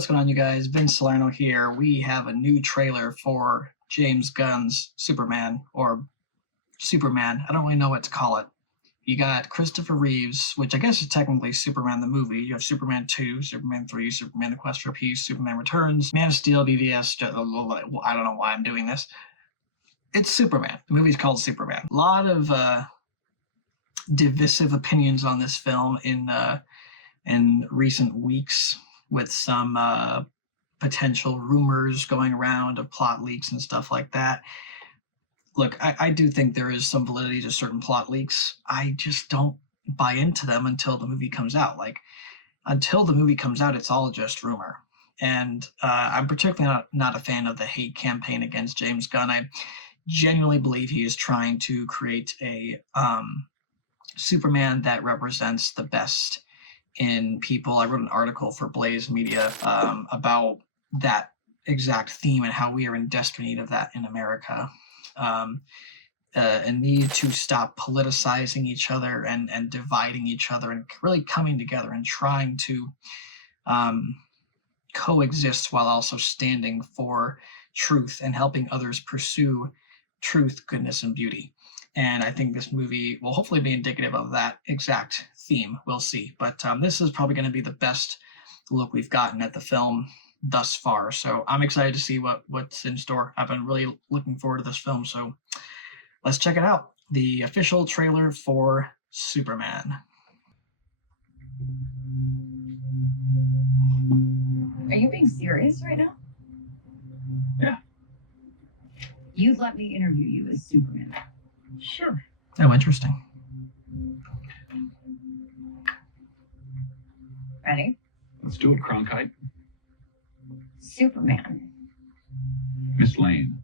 What's going on, you guys? Vince Salerno here. We have a new trailer for James Gunn's Superman, or Superman. I don't really know what to call it. You got Christopher Reeves, which I guess is technically Superman the movie. You have Superman 2, Superman 3, Superman the Quest for Peace, Superman Returns, Man of Steel, BVS. I don't know why I'm doing this. It's Superman. The movie's called Superman. A lot of divisive opinions on this film in recent weeks, with some potential rumors going around of plot leaks and stuff like that. Look, I do think there is some validity to certain plot leaks. I just don't buy into them until the movie comes out. Until the movie comes out, it's all just rumor. And I'm particularly not a fan of the hate campaign against James Gunn. I genuinely believe he is trying to create a Superman that represents the best in people. I wrote an article for Blaze Media about that exact theme and how we are in desperate need of that in America. A need to stop politicizing each other and dividing each other, and really coming together and trying to coexist while also standing for truth and helping others pursue truth, goodness, and beauty. And I think this movie will hopefully be indicative of that exact theme. We'll see. But this is probably going to be the best look we've gotten at the film thus far. So I'm excited to see what's in store. I've been really looking forward to this film. So let's check it out. The official trailer for Superman. Are you being serious right now? Yeah. You'd let me interview you as Superman. Sure. Oh, interesting. Ready? Let's do it, Cronkite. Superman. Miss Lane.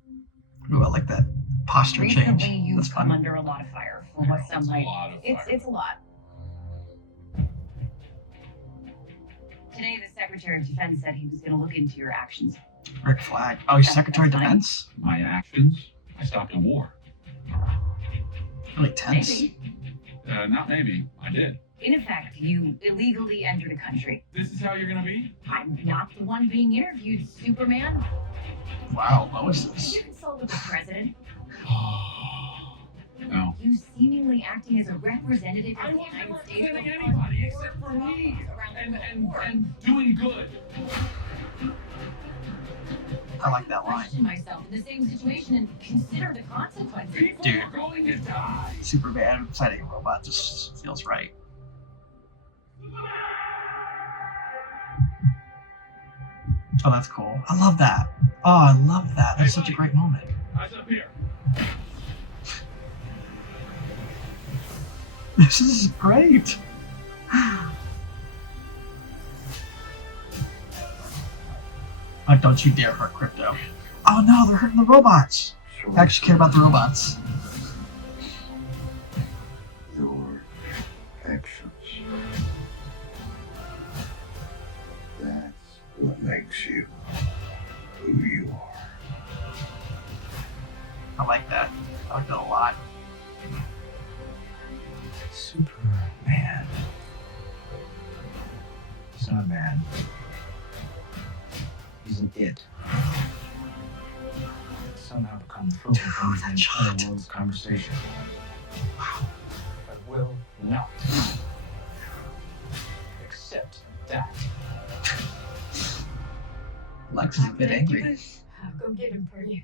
Ooh, I like that posture change. Recently, you've That's come fun. under a lot of fire for what some might. It's a lot. Today, the Secretary of Defense said he was going to look into your actions. Rick Flag. Oh, he's Secretary of Defense? My actions? I stopped a war. Really tense. Maybe. Not maybe. I did. In effect, you illegally entered the country. This is how you're gonna be? I'm not the one being interviewed, Superman. Wow, what was Did this? you consult with the president? No. You seemingly acting as a representative of the United States. Anybody except for me. And doing good. I like that line. Question myself in the same situation and consider the consequences. People Dude. are going to die. Superman fighting a robot just feels right. Oh, that's cool. I love that. Oh, I love that. That's such a great moment. Eyes up here. This is great. Like, don't you dare hurt Crypto. Oh no, they're hurting the robots. I actually care about the robots. Your actions. That's what makes you who you are. I like that. I like that a lot. Superman. He's not a man. He's an it. It's somehow become the focus of the entire world's conversation. Wow. I will not accept that. Lex is a bit angry. I'll go get him for you.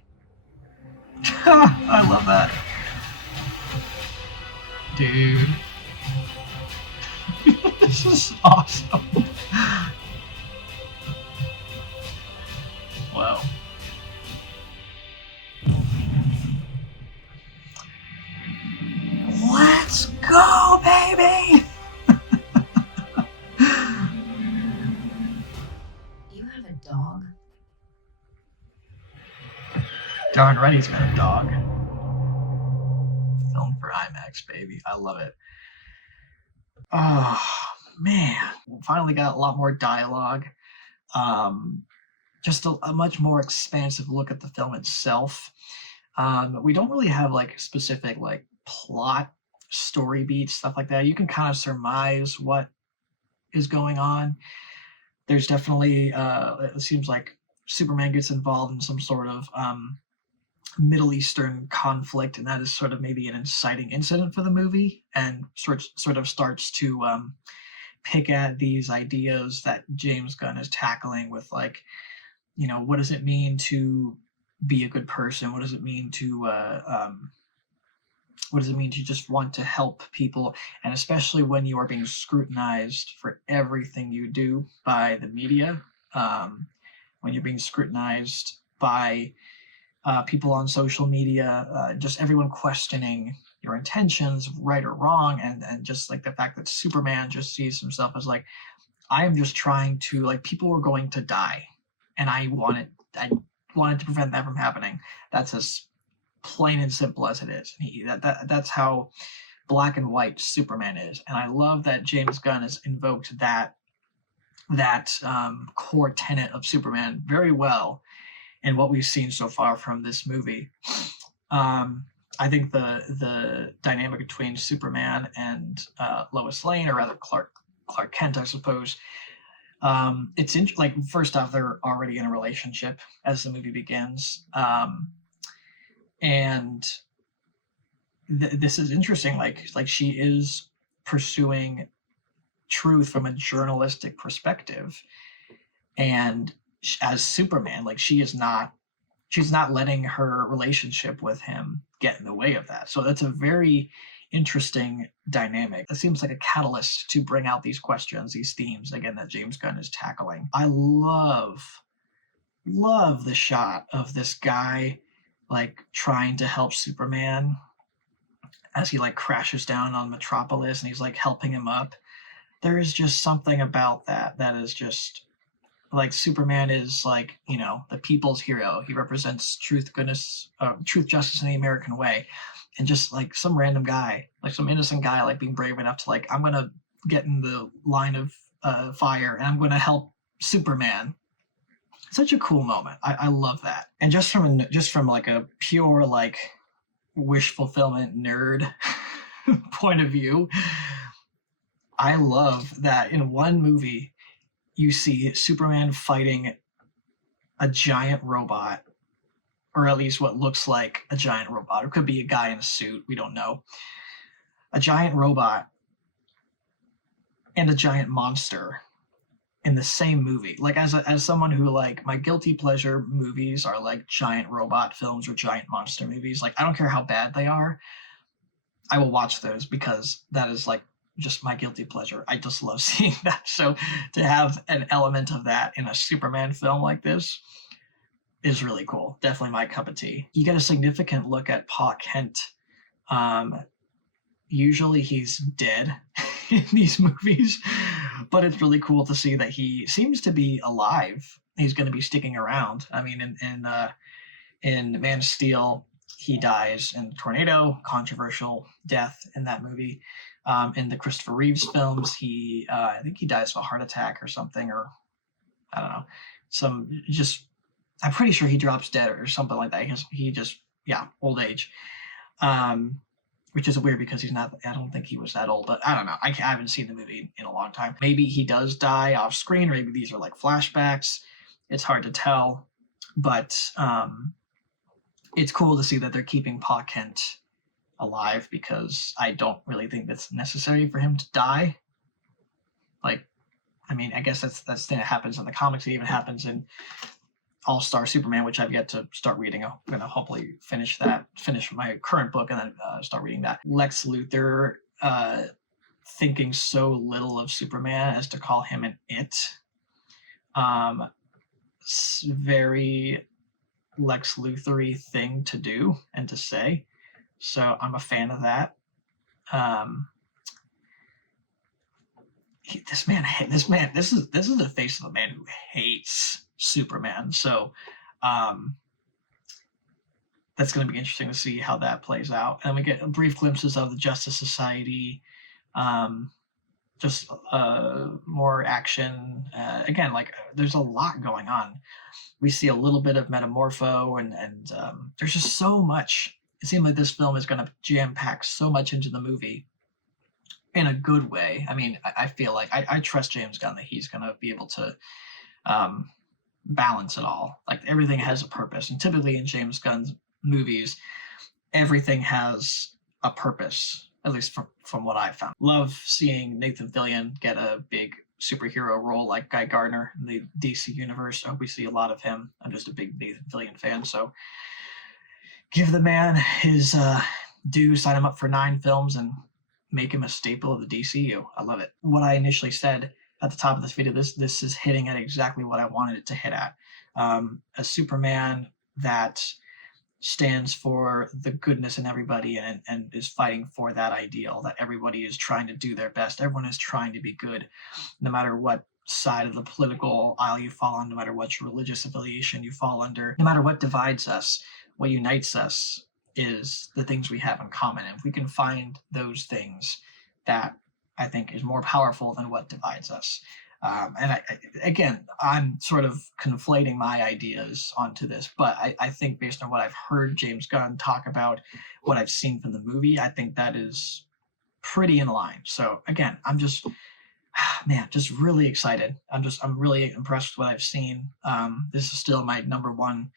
I love that. Dude. This is awesome. Wow. Let's go, baby! You have a dog? Darn right he's got a dog. Film for IMAX, baby. I love it. Oh, man. Finally got a lot more dialogue. Just a much more expansive look at the film itself. We don't really have like specific like plot, story beats, stuff like that. You can kind of surmise what is going on. there's definitely it seems like Superman gets involved in some sort of Middle Eastern conflict, and that is sort of maybe an inciting incident for the movie, and sort of starts to pick at these ideas that James Gunn is tackling with, like, what does it mean to be a good person? What does it mean to what does it mean to just want to help people? And especially when you are being scrutinized for everything you do by the media, when you're being scrutinized by people on social media, just everyone questioning your intentions, right or wrong, and just like the fact that Superman just sees himself as like, I am just trying to, like, people were going to die, and I wanted to prevent that from happening. That's as plain and simple as it is. That's how black and white Superman is, and I love that James Gunn has invoked that core tenet of Superman very well in what we've seen so far from this movie. I think the dynamic between Superman and Lois Lane, or rather Clark Kent, I suppose. It's like, first off, they're already in a relationship as the movie begins, and this is interesting. Like she is pursuing truth from a journalistic perspective, and as Superman, like she's not letting her relationship with him get in the way of that. So that's a very interesting dynamic. It seems like a catalyst to bring out these questions, these themes, again, that James Gunn is tackling. I love the shot of this guy like trying to help Superman as he like crashes down on Metropolis, and he's like helping him up. There is just something about that is just like, Superman is like, the people's hero. He represents truth, goodness, truth, justice, and the American way. And just like some random guy, like some innocent guy, like being brave enough to like, I'm going to get in the line of fire and I'm going to help Superman. Such a cool moment. I love that. And just from like a pure like wish fulfillment nerd point of view, I love that in one movie you see Superman fighting a giant robot, or at least what looks like a giant robot. It could be a guy in a suit. We don't know. A giant robot and a giant monster in the same movie. Like, as someone who, like, my guilty pleasure movies are like giant robot films or giant monster movies. Like, I don't care how bad they are, I will watch those because that is like just my guilty pleasure. I just love seeing that. So to have an element of that in a Superman film like this is really cool. Definitely my cup of tea. You get a significant look at Pa Kent. Usually he's dead in these movies, but it's really cool to see that he seems to be alive. He's going to be sticking around. I mean, in Man of Steel, he dies in a tornado, controversial death in that movie. In the Christopher Reeves films, I think he dies of a heart attack or something, or I don't know, I'm pretty sure he drops dead or something like that. He just, old age, which is weird because I don't think he was that old, but I don't know. I haven't seen the movie in a long time. Maybe he does die off screen, or maybe these are like flashbacks. It's hard to tell, but it's cool to see that they're keeping Pa Kent alive, because I don't really think that's necessary for him to die. Like, I mean, I guess that's the thing that happens in the comics. It even happens in All-Star Superman, which I've yet to start reading. I'm going to hopefully finish my current book and then start reading that. Lex Luthor thinking so little of Superman as to call him an it. Very Lex Luthor-y thing to do and to say. So I'm a fan of that. This is the face of a man who hates Superman. So that's going to be interesting to see how that plays out. And we get brief glimpses of the Justice Society, just more action. Again, like, there's a lot going on. We see a little bit of Metamorpho, and there's just so much. It seemed like this film is going to jam-pack so much into the movie. in a good way. I mean, I feel like I trust James Gunn that he's going to be able to balance it all. Like everything has a purpose, and typically in James Gunn's movies, everything has a purpose. At least from what I found. Love seeing Nathan Fillion get a big superhero role like Guy Gardner in the DC universe. I hope we see a lot of him. I'm just a big Nathan Fillion fan, so give the man his due, sign him up for 9 films, and make him a staple of the DCU. I love it. What I initially said at the top of this video, this is hitting at exactly what I wanted it to hit at. A Superman that stands for the goodness in everybody and is fighting for that ideal, that everybody is trying to do their best. Everyone is trying to be good, no matter what side of the political aisle you fall on, no matter what religious affiliation you fall under, no matter what divides us. What unites us is the things we have in common. And if we can find those things, that I think is more powerful than what divides us. Again, I'm sort of conflating my ideas onto this, but I think based on what I've heard James Gunn talk about, what I've seen from the movie, I think that is pretty in line. So again, I'm just, man, just really excited. I'm really impressed with what I've seen. This is still my #1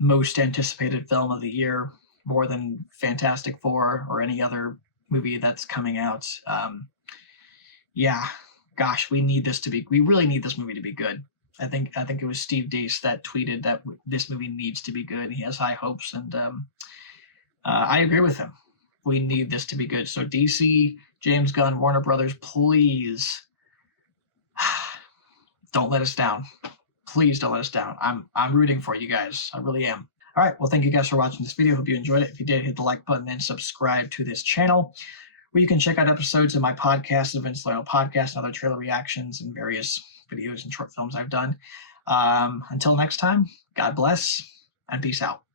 most anticipated film of the year, more than Fantastic Four or any other movie that's coming out. Yeah, gosh, we really need this movie to be good. I think it was Steve Deace that tweeted that this movie needs to be good. He has high hopes, and I agree with him. We need this to be good. So DC, James Gunn, Warner Brothers, please don't let us down. Please don't let us down. I'm rooting for you guys. I really am. All right. Well, thank you guys for watching this video. Hope you enjoyed it. If you did, hit the like button and subscribe to this channel, where you can check out episodes of my podcast, the Vince Loyal Podcast, and other trailer reactions and various videos and short films I've done. Until next time, God bless and peace out.